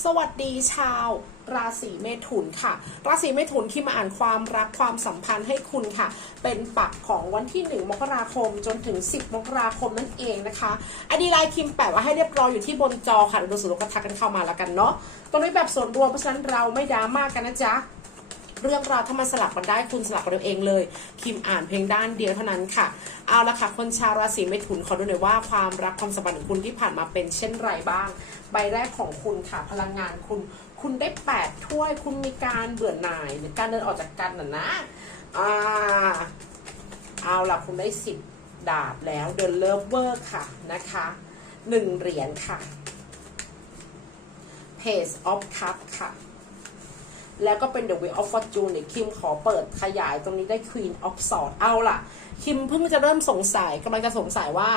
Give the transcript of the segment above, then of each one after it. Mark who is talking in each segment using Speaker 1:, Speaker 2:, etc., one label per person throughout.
Speaker 1: สวัสดีชาวราศีเมถุนค่ะ ราศีเมถุนที่มาอ่านความรักความสัมพันธ์ให้คุณค่ะ เป็นปักของวันที่ 1 มกราคมจนถึง 10 มกราคมนั่นเองนะคะ อดีไลน์คิมแปะไว้ให้เรียบร้อยอยู่ที่บนจอค่ะดูสุรกทักกันเข้ามาแล้วกันเนาะตรงนี้แบบส่วนรวมเพราะฉะนั้นเราไม่ดราม่ากันนะจ๊ะ เรื่องราวถ้ามันสลับกันได้คุณสลับกันเอาเองเลย คิมอ่านเพียงด้านเดียวเท่านั้นค่ะ เอาละค่ะ คนชาวราศีเมถุนขอดูหน่อยว่าความรักความสัมพันธ์ของคุณที่ผ่านมาเป็นเช่นไรบ้าง ใบแรกของคุณค่ะพลังงานคุณ คุณได้แปดถ้วย คุณมีการเบื่อหน่ายหรือการเดินออกจากกันน่ะนะอ่าเอาล่ะคุณได้สิบดาบแล้วเดินเลิฟเวอร์ค่ะนะคะหนึ่งเหรียญค่ะ Page of Cup ค่ะ แล้วก็เป็น The Wheel of Fortune เนี่ยคิมขอเปิดขยายตรงนี้ได้ Queen of Swords เอาล่ะ คิมเพิ่งจะเริ่มสงสัยกำลังจะสงสัยว่า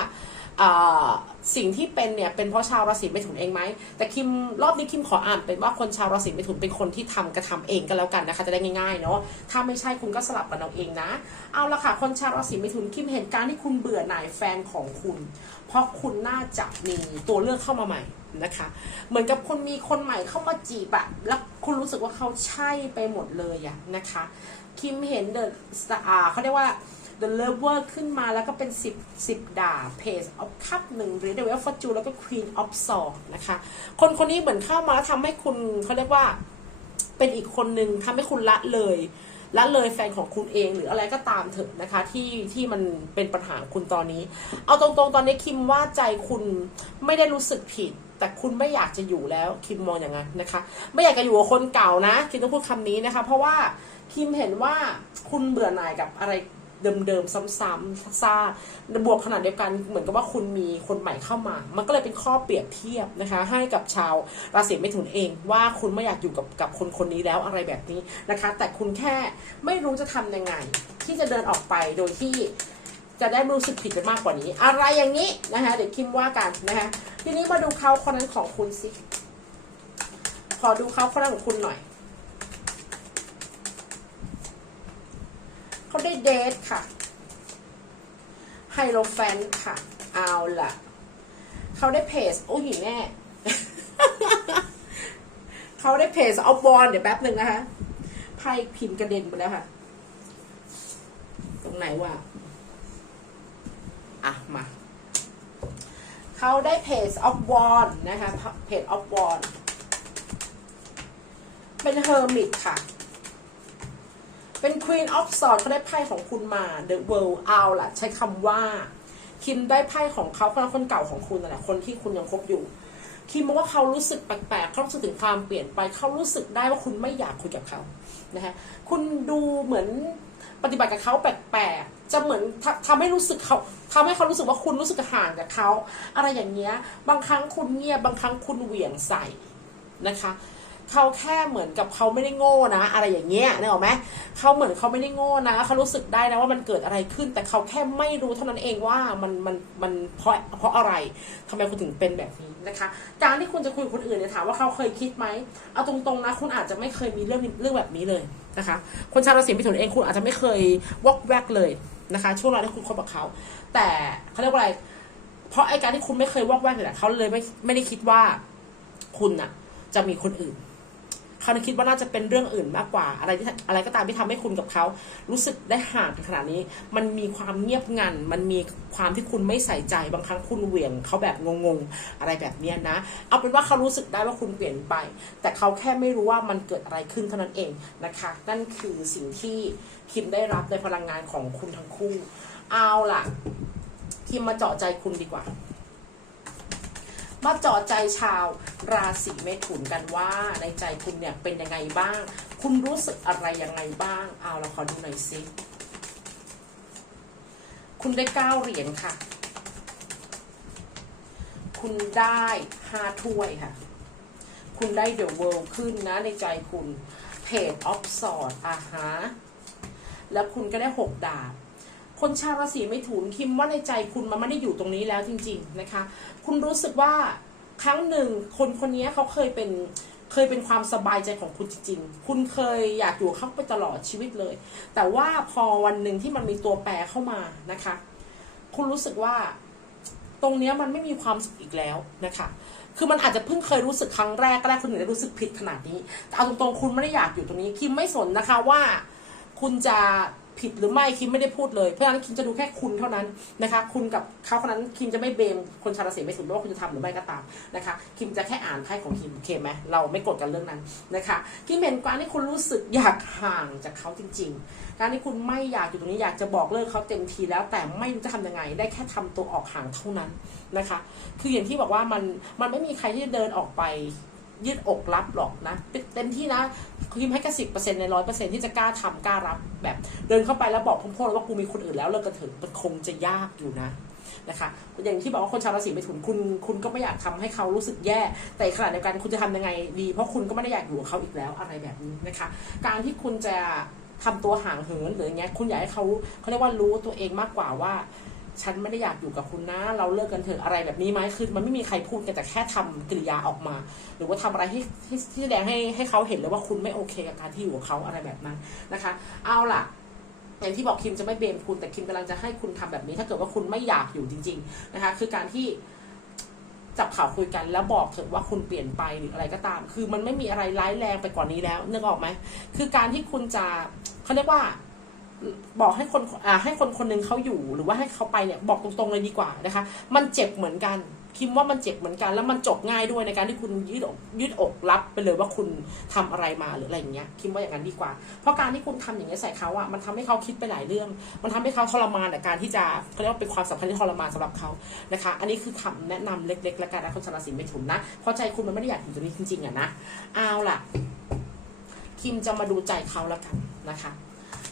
Speaker 1: สิ่งที่เป็นเนี่ยเป็นเพราะชาวราศีเมถุนเองไหม แต่คิมรอบนี้คิมขออ่านเป็นว่าคนชาวราศีเมถุนเป็นคนที่ทำกระทำเองก็แล้วกันนะคะจะได้ง่ายๆเนาะถ้าไม่ใช่คุณก็สลับกันเอาเองนะ เอาละค่ะคนชาวราศีเมถุนคิมเห็นการที่คุณเบื่อหน่ายแฟนของคุณ เพราะคุณน่าจะมีตัวเลือกเข้ามาใหม่ นะคะ เหมือนกับคนมีคนใหม่เข้ามาจีบอะแล้วคุณรู้สึกว่าเขาใช่ไปหมดเลยอะนะคะ คิมเห็นเดอะอ่าเขาเรียกว่า The Lover ขึ้นมาแล้วก็เป็น 10 10 ดาบ Page of Cup หนึ่งหรือ The w e l f o r t u n e แล้วก็ Queen of s w o r d นะคะ คนคนนี้เหมือนเข้ามาแล้วทำให้คุณเขาเรียกว่าเป็นอีกคนหนึ่งทำให้คุณละเลยละเลยแฟนของคุณเองหรืออะไรก็ตามเถอะนะคะ ที่ที่มันเป็นปัญหาคุณตอนนี้ เอาตรงๆตอนนี้คิมว่าใจคุณไม่ได้รู้สึกผิด แต่คุณไม่อยากจะอยู่แล้วคิมมองอย่างนั้นนะคะ ไม่อยากจะอยู่กับคนเก่านะคิมต้องพูดคำนี้นะคะ เพราะว่าคิมเห็นว่าคุณเบื่อหน่ายกับอะไรเดิมๆซ้ำๆซ่าๆบวกขนาดเดียวกันเหมือนกับว่าคุณมีคนใหม่เข้ามา มันก็เลยเป็นข้อเปรียบเทียบนะคะ ให้กับชาวราศีเมถุนเองว่าคุณไม่อยากอยู่กับกับคนคนนี้แล้วอะไรแบบนี้นะคะ แต่คุณแค่ไม่รู้จะทำยังไง ที่จะเดินออกไปโดยที่ จะได้รู้สึกผิดไปมากกว่านี้ อะไรอย่างนี้นะคะเดี๋ยวคิมว่ากันนะคะทีนี้มาดูเขาคนนั้นของคุณสิขอดูเขาคนนั้นของคุณหน่อยเขาได้เดทค่ะไฮโลแฟนค่ะ เอาล่ะเขาได้เพจโอ้ยแม่เขาได้เพจเอาบอลเดี๋ยวแป๊บหนึ่งนะคะไพ่พิมพ์กระเด็นไปแล้วค่ะ ตรงไหนวะ อะ มา เขาได้เพจ of one นะคะเพจ of one เป็น hermit ค่ะ เป็น queen of swords เขาได้ไพ่ของคุณมา the world เอาล่ะ ใช้คำว่า คิมได้ไพ่ของเขาคนคนเก่าของคุณนั่นแหละคนที่คุณยังคบอยู่คิมบอกว่าเขารู้สึกแปลกๆเขารู้สึกถึงความเปลี่ยนไป เขารู้สึกได้ว่าคุณไม่อยากคุยกับเขา นะคะ คุณดูเหมือนปฏิบัติกับเขาแปลกๆ จะเหมือนทำทำให้รู้สึกเขาทำให้เขารู้สึกว่าคุณรู้สึกห่างกับเขาอะไรอย่างเงี้ย บางครั้งคุณเงียบบางครั้งคุณเหวี่ยงใส่นะคะเขาแค่เหมือนกับเขาไม่ได้โง่นะ อะไรอย่างเงี้ยนึกออกไหมเขาเหมือนเขาไม่ได้โง่นะเขารู้สึกได้นะว่ามันเกิดอะไรขึ้น แต่เขาแค่ไม่รู้เท่านั้นเองว่ามันมันมันเพราะเพราะอะไรทำไมคุณถึงเป็นแบบนี้นะคะ การที่คุณจะคุยกับคนอื่นเนี่ยถามว่าเขาเคยคิดไหมเอาตรงๆนะ คุณอาจจะไม่เคยมีเรื่องเรื่องแบบนี้เลยนะคะ คนชาวราศีมิถุนเองคุณอาจจะไม่เคยวอกแวกเลย นะคะ ช่วงเวลาที่คุณคบกับเขา แต่เขาเรียกว่าอะไร เพราะไอการที่คุณไม่เคยวอกแวกเลยเขาเลยไม่ไม่ได้คิดว่าคุณน่ะจะมีคนอื่น เขาคิดว่าน่าจะเป็นเรื่องอื่นมากกว่า อะไรที่อะไรก็ตามที่ทำให้คุณกับเขา รู้สึกได้ห่างขนาดนี้ มันมีความเงียบงัน มันมีความที่คุณไม่ใส่ใจบางครั้งคุณเหวี่ยงเขาแบบงงๆอะไรแบบนี้นะ เอาเป็นว่าเขารู้สึกได้ว่าคุณเปลี่ยนไป แต่เขาแค่ไม่รู้ว่ามันเกิดอะไรขึ้นเท่านั้นเองนะคะ นั่นคือสิ่งที่คิมได้รับในพลังงานของคุณทั้งคู่ เอาล่ะคิมมาเจาะใจคุณดีกว่า มาจาะใจชาวราศีเมถุนกันว่าในใจคุณเนี่ยเป็นยังไงบ้าง คุณรู้สึกอะไรยังไงบ้าง เอาเราขอดูหน่อยสิคุณได้เก้าเหรียญค่ะ คุณได้ห้าถ้วยค่ะ คุณได้เดอะเวิลด์ขึ้นนะในใจคุณเพจออฟสอดอ่าฮะแล้วคุณก็ได้หกดาบ คนชาวราศีไม่ถุนคิมว่าในใจคุณมันไม่ได้อยู่ตรงนี้แล้วจริง ๆนะคะ คุณรู้สึกว่าครั้งหนึ่งคนคนนี้เขาเคยเป็นเคยเป็นความสบายใจของคุณจริงๆ คุณเคยอยากอยู่เขาไปตลอดชีวิตเลย แต่ว่าพอวันหนึ่งที่มันมีตัวแปรเข้ามานะคะ คุณรู้สึกว่าตรงเนี้ยมันไม่มีความสุขอีกแล้วนะคะ คือมันอาจจะเพิ่งเคยรู้สึกครั้งแรกก็ได้คุณถึงได้รู้สึกผิดขนาดนี้ แต่เอาตรงๆ คุณไม่ได้อยากอยู่ตรงนี้ คิมไม่สนนะคะว่าคุณจะ ผิดหรือไม่คิมไม่ได้พูดเลย เพราะฉะนั้นคิมจะดูแค่คุณเท่านั้นนะคะ คุณกับเขาคนนั้นคิมจะไม่เบมคนชาวราศีไม่สนว่าคุณจะทำหรือไม่ก็ตามนะคะ คิมจะแค่อ่านไพ่ของคิมโอเคไหมเราไม่กดกันเรื่องนั้นนะคะคิมเห็นการที่คุณรู้สึกอยากห่างจากเขาจริง ๆ การที่คุณไม่อยากอยู่ตรงนี้อยากจะบอกเลิกเขาเต็มทีแล้ว แต่ไม่รู้จะทำยังไง ได้แค่ทำตัวออกห่างเท่านั้นนะคะ คืออย่างที่บอกว่ามันมันไม่มีใครที่จะเดินออกไป ยืดอกรับหรอกนะเต็มที่นะคิมให้แค่สิบเปอร์เซ็นต์ในร้อยเปอร์เซ็นต์ที่จะกล้าทำกล้ารับแบบ เดินเข้าไปแล้วบอกพ่อๆว่ากูมีคนอื่นแล้วเลิกกันเถอะมันคงจะยากอยู่นะนะคะอย่างที่บอกว่าคนชาวราศีเมถุนคุณคุณก็ไม่อยากทำให้เขารู้สึกแย่ แต่ขณะเดียวกันคุณจะทำยังไงดี เพราะคุณก็ไม่ได้อยากอยู่กับเขาอีกแล้วอะไรแบบนี้นะคะ การที่คุณจะทำตัวห่างเหินหรืออย่างเงี้ยคุณอยากให้เขาเขาเรียกว่ารู้ตัวเองมากกว่าว่า ฉันไม่ได้อยากอยู่กับคุณนะ เราเลิกกันเถอะอะไรแบบนี้ไหมคือมันไม่มีใครพูดกันแต่แค่ทำกริยาออกมา หรือว่าทำอะไรให้ที่ที่แสดงให้ให้เขาเห็นเลยว่าคุณไม่โอเคกับการที่อยู่กับเขาอะไรแบบนั้นนะคะ เอาล่ะอย่างที่บอกคิมจะไม่เบมคุณแต่คิมกำลังจะให้คุณทำแบบนี้ ถ้าเกิดว่าคุณไม่อยากอยู่จริง ๆนะคะ คือการที่จับข่าวคุยกันแล้วบอกเถอะว่าคุณเปลี่ยนไปหรืออะไรก็ตาม คือมันไม่มีอะไรร้ายแรงไปกว่านี้แล้วนึกออกไหมคือการที่คุณจะเขาเรียกว่า บอกให้คนอ่าให้คนคนหนึ่งเขาอยู่หรือว่าให้เขาไปเนี่ยบอกตรงๆเลยดีกว่านะคะ มันเจ็บเหมือนกัน คิมว่ามันเจ็บเหมือนกัน แล้วมันจบง่ายด้วยในการที่คุณยืดอกยืดอกรับไปเลยว่าคุณทำอะไรมาหรืออะไรอย่างเงี้ยคิมว่าอย่างนั้นดีกว่า เพราะการที่คุณทำอย่างเงี้ยใส่เขาอะมันทำให้เขาคิดไปหลายเรื่อง มันทำให้เขาทรมานในการที่จะเขาเรียกว่าเป็นความสัมพันธ์ที่ทรมานสำหรับเขานะคะ อันนี้คือคำแนะนำเล็กๆ และการนะคนชาวราศีเมถุนนะเพราะใจคุณมันไม่ได้อยากอยู่ตรงนี้จริงๆอะนะเอาล่ะ คิมจะมาดูใจเขาแล้วกันนะคะ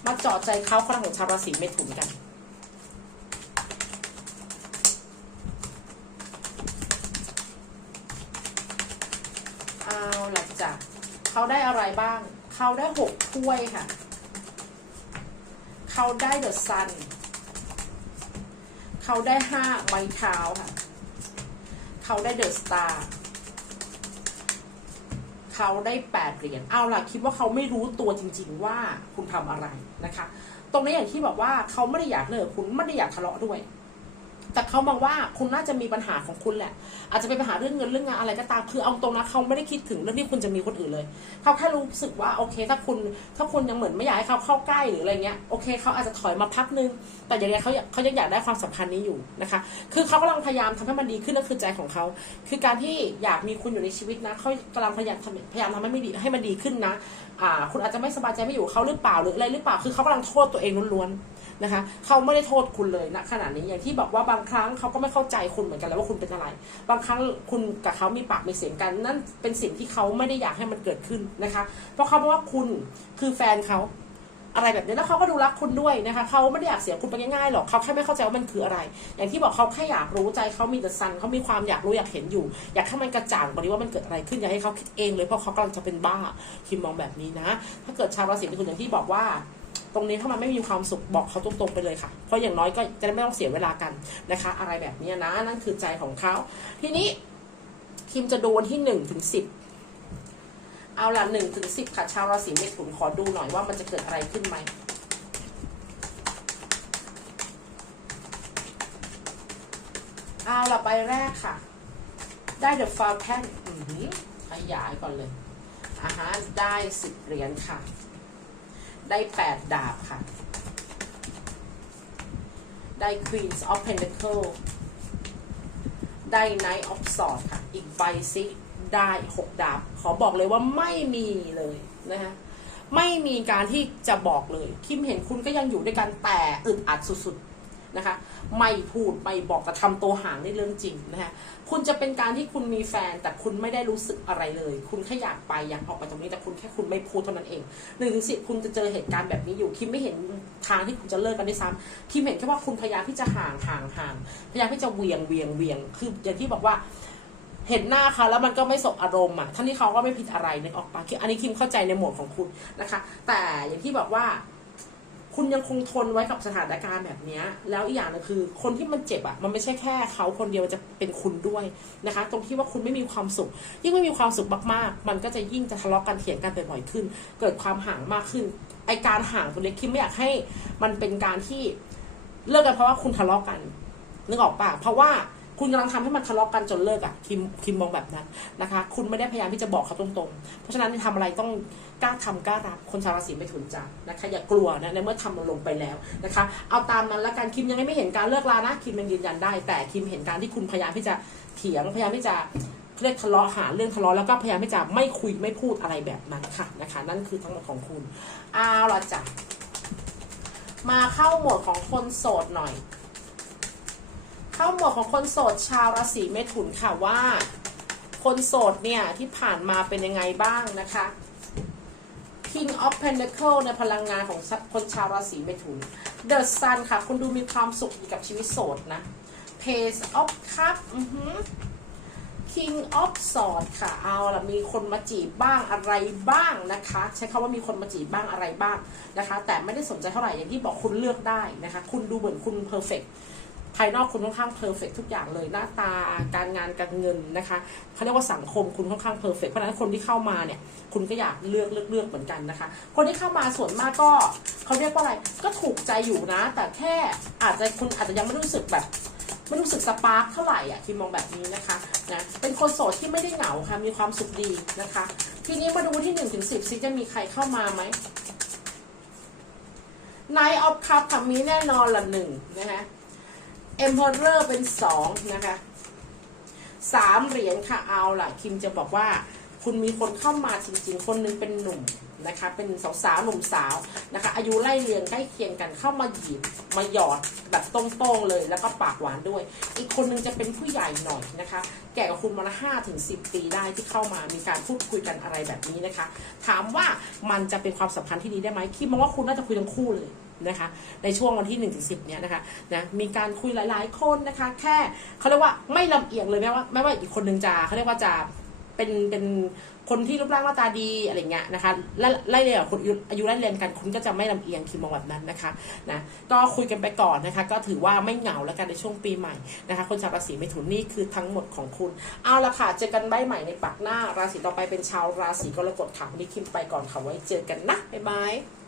Speaker 1: มาเจาะใจเขาพลังของชาวราศีเมถุนกัน เอาล่ะจ้ะเขาได้อะไรบ้าง เขาได้หกถ้วยค่ะ เขาได้เดอะซัน เขาได้ห้าไม้เท้าค่ะ เขาได้เดอะสตาร์ เขาได้แปดเหรียญเอาล่ะคิดว่าเขาไม่รู้ตัวจริง ๆ ว่าคุณทำอะไรนะคะ ตรงนี้อย่างที่บอกว่าเขาไม่ได้อยากเลิกคุณไม่ได้อยากทะเลาะด้วย แต่เขามองว่าคุณน่าจะมีปัญหาของคุณแหละ อาจจะเป็นปัญหาเรื่องเงินเรื่องงานอะไรก็ตามคือเอาตรงนะเขาไม่ได้คิดถึงเรื่องที่คุณจะมีคนอื่นเลยเขาแค่รู้สึกว่าโอเค ถ้าคุณถ้าคุณยังเหมือนไม่อยากให้เขาเข้าใกล้หรืออะไรเงี้ยโอเคเขาอาจจะถอยมาพักนึง แต่อย่างเงี้ยเขาเขายังอยากได้ความสัมพันธ์นี้อยู่นะคะ คือเขากำลังพยายามทำให้มันดีขึ้นนั่นคือใจของเขาคือการที่อยากมีคุณอยู่ในชีวิตนะเขากำลังพยายามพยายามทำให้ไม่ดีให้มันดีขึ้นนะอ่าคุณอาจจะไม่สบายใจไม่อยู่เขาหรือเปล่าหรืออะไรหรือเปล่าคือเขากำลังโทษตัวเองล้วนๆ นะคะ เขาไม่ได้โทษคุณเลยณขณะนี้อย่างที่บอกว่าบางครั้งเขาก็ไม่เข้าใจคุณเหมือนกันแล้วว่าคุณเป็นอะไร บางครั้งคุณกับเขามีปากมีเสียงกัน นั่นเป็นสิ่งที่เขาไม่ได้อยากให้มันเกิดขึ้นนะคะ เพราะเขาบอกว่าคุณคือแฟนเขาอะไรแบบนี้แล้วเขาก็ดูรักคุณด้วยนะคะเขาไม่ได้อยากเสียคุณไปง่ายๆหรอกเขาแค่ไม่เข้าใจว่ามันคืออะไร อย่างที่บอกเขาแค่อยากรู้ใจเขามีแต่ซันเขามีความอยากรู้อยากเห็นอยู่ อยากให้มันกระจ่างกว่านี้ว่ามันเกิดอะไรขึ้นอยากให้เขาคิดเองเลยเพราะเขากำลังจะเป็นบ้าคิมมองแบบนี้นะ ถ้าเกิดชาวราศีเป็นคนอย่างที่บอกว่า ตรงนี้ถ้ามันไม่มีความสุขบอกเขาตรงๆไปเลยค่ะ เพราะอย่างน้อยก็จะไม่ต้องเสียเวลากันนะคะ อะไรแบบนี้นะนั่นคือใจของเขา ทีนี้คิมจะดูวันที่หนึ่งถึงสิบเอาละหนึ่งถึงสิบค่ะ ชาวราศีเมถุนขอดูหน่อยว่ามันจะเกิดอะไรขึ้นไหมเอาละใบแรกค่ะ ได้ The Falcon อือหือขยายก่อนเลยอ่าฮะได้สิบเหรียญค่ะ ได้แปดดาบค่ะ ได้ Queen of Pentacle ได้ Knight of Swords ค่ะ อีกใบซิได้หกดาบ ขอบอกเลยว่าไม่มีเลยนะคะไม่มีการที่จะบอกเลย คิมเห็นคุณก็ยังอยู่ด้วยกันแต่อึดอัดสุดๆนะคะ ไม่พูดไม่บอกกระทำตัวห่างในเรื่องจริงนะคะคุณจะเป็นการที่คุณมีแฟนแต่คุณไม่ได้รู้สึกอะไรเลย คุณแค่อยากไปอยากออกไปตรงนี้แต่คุณแค่คุณไม่พูดเท่านั้นเองหนึ่งถึงสิคุณจะเจอเหตุการณ์แบบนี้อยู่คิมไม่เห็นทางที่คุณจะเลิกกันด้วยซ้ำคิมเห็นแค่ว่าคุณพยายามที่จะห่างห่างห่างพยายามที่จะเวียงเวียงเวียงคืออย่างที่บอกว่าเห็นหน้าเขาแล้วมันก็ไม่สบอารมณ์อะท่านที่เขาก็ไม่ผิดอะไรนึกออกปะคืออันนี้คิมเข้าใจในหมวดของคุณนะคะ แต่อย่างที่บอกว่า คุณยังคงทนไว้กับสถานการณ์แบบนี้ แล้วอีกอย่างนึงคือ คนที่มันเจ็บอะ มันไม่ใช่แค่เขาคนเดียวจะเป็นคุณด้วยนะคะ ตรงที่ว่าคุณไม่มีความสุข ยิ่งไม่มีความสุขมากๆ มันก็จะยิ่งจะทะเลาะกันเถียงกันบ่อยๆขึ้น เกิดความห่างมากขึ้น ไอการห่างตรงนี้คิมไม่อยากให้ มันเป็นการที่เลิกกันเพราะว่าคุณทะเลาะกัน นึกออกปะเพราะว่า คุณกำลังทำให้มันทะเลาะกันจนเลิกอะคิมคิมมองแบบนั้นนะคะ คุณไม่ได้พยายามที่จะบอกเขาตรงๆ เพราะฉะนั้นทำอะไรต้องกล้าทำกล้ารับคนชาวราศีเมถุนจ้ะนะคะ อย่ากลัวนะในเมื่อทำมันลงไปแล้วนะคะ เอาตามนั้นละกันคิมยังไม่เห็นการเลิกลานะคิมยังยืนยันได้ แต่คิมเห็นการที่คุณพยายามที่จะเถียงพยายามที่จะเรียกทะเลาะหาเรื่องทะเลาะแล้วก็พยายามที่จะไม่คุยไม่พูดอะไรแบบนั้นค่ะนะคะ นั่นคือทั้งหมดของคุณเอาละจ้ะมาเข้าหมวดของคนโสดหน่อย เข้าหมดของคนโสดชาวราศีเมถุนค่ะว่า คนโสดเนี่ยที่ผ่านมาเป็นยังไงบ้างนะคะ King of Pentacle ในพลังงานของคนชาวราศีเมถุน The Sun ค่ะ คุณดูมีความสุขกับชีวิตโสดนะ Page of Cup อือหือ King of Swords ค่ะ เอาละมีคนมาจีบบ้างอะไรบ้างนะคะ ใช้คำว่ามีคนมาจีบบ้างอะไรบ้างนะคะ แต่ไม่ได้สนใจเท่าไหร่ อย่างที่บอกคุณเลือกได้นะคะ คุณดูเหมือนคุณเพอร์เฟก ภายนอกคุณค่อนข้างเพอร์เฟกทุกอย่างเลยหน้าตาการงานการเงินนะคะเขาเรียกว่าสังคมคุณค่อนข้างเพอร์เฟกเพราะฉะนั้นคนที่เข้ามาเนี่ยคุณก็อยากเลือกเลือกเลือกเหมือนกันนะคะ คนที่เข้ามาส่วนมากก็เขาเรียกว่าอะไรก็ถูกใจอยู่นะ แต่แค่อาจจะคุณอาจจะยังไม่รู้สึกแบบไม่รู้สึกสปาร์คเท่าไหร่อะคิมมองแบบนี้นะคะนะเป็นคนโสดที่ไม่ได้เหงาค่ะมีความสุขดีนะคะ ทีนี้มาดูที่หนึ่งถึงสิบซิจะมีใครเข้ามาไหมนายออฟคัพค่ะมีแน่นอนละหนึ่งนะคะ เอ็มพอเรอร์เป็นสองนะคะสามเหรียญค่ะเอาล่ะ คิมจะบอกว่า คุณมีคนเข้ามาจริงๆ คนหนึงเป็นหนุ่ม นะคะ เป็นสาวสาวๆหนุ่มสาวนะคะ อายุไล่เรียงใกล้เคียงกันเข้ามาหยิบมาหยอดแบบตรงๆเลย แล้วก็ปากหวานด้วย อีกคนหนึงจะเป็นผู้ใหญ่หน่อยนะคะ แก่กว่าคุณมาละห้าถึงสิบปีได้ที่เข้ามามีการพูดคุยกันอะไรแบบนี้นะคะ ถามว่ามันจะเป็นความสัมพันธ์ที่ดีได้ไหมคิดมองว่าคุณน่าจะคุยทั้งคู่เลยนะคะในช่วงวันที่1นถึงสิเนี่ยนะคะนะมีการคุยหลาย ๆ คนนะคะ แค่เขาเรียกว่าไม่ลำเอียงเลยแม้ว่าแม้ว่าอีกคนหนึงจะเขาเรียกว่าจะ เป็นเป็นคนที่รูปร่างหน้าตาดีอะไรเงี้ยนะคะไล่ไล่เรียนกับคนอายุอายุไล่เรียนกันคุณก็จะไม่ลำเอียงคิดมองแบบนั้นนะคะนะก็คุยกันไปก่อนนะคะ ก็ถือว่าไม่เหงาแล้วกันในช่วงปีใหม่นะคะ คนชาวราศีเมถุนนี่คือทั้งหมดของคุณ เอาละค่ะ เจอกันใบใหม่ในปักหน้า ราศีต่อไปเป็นชาวราศีกรกฎค่ะวันนี้คิมไปก่อนค่ะไว้เจอกันนะบ๊ายบาย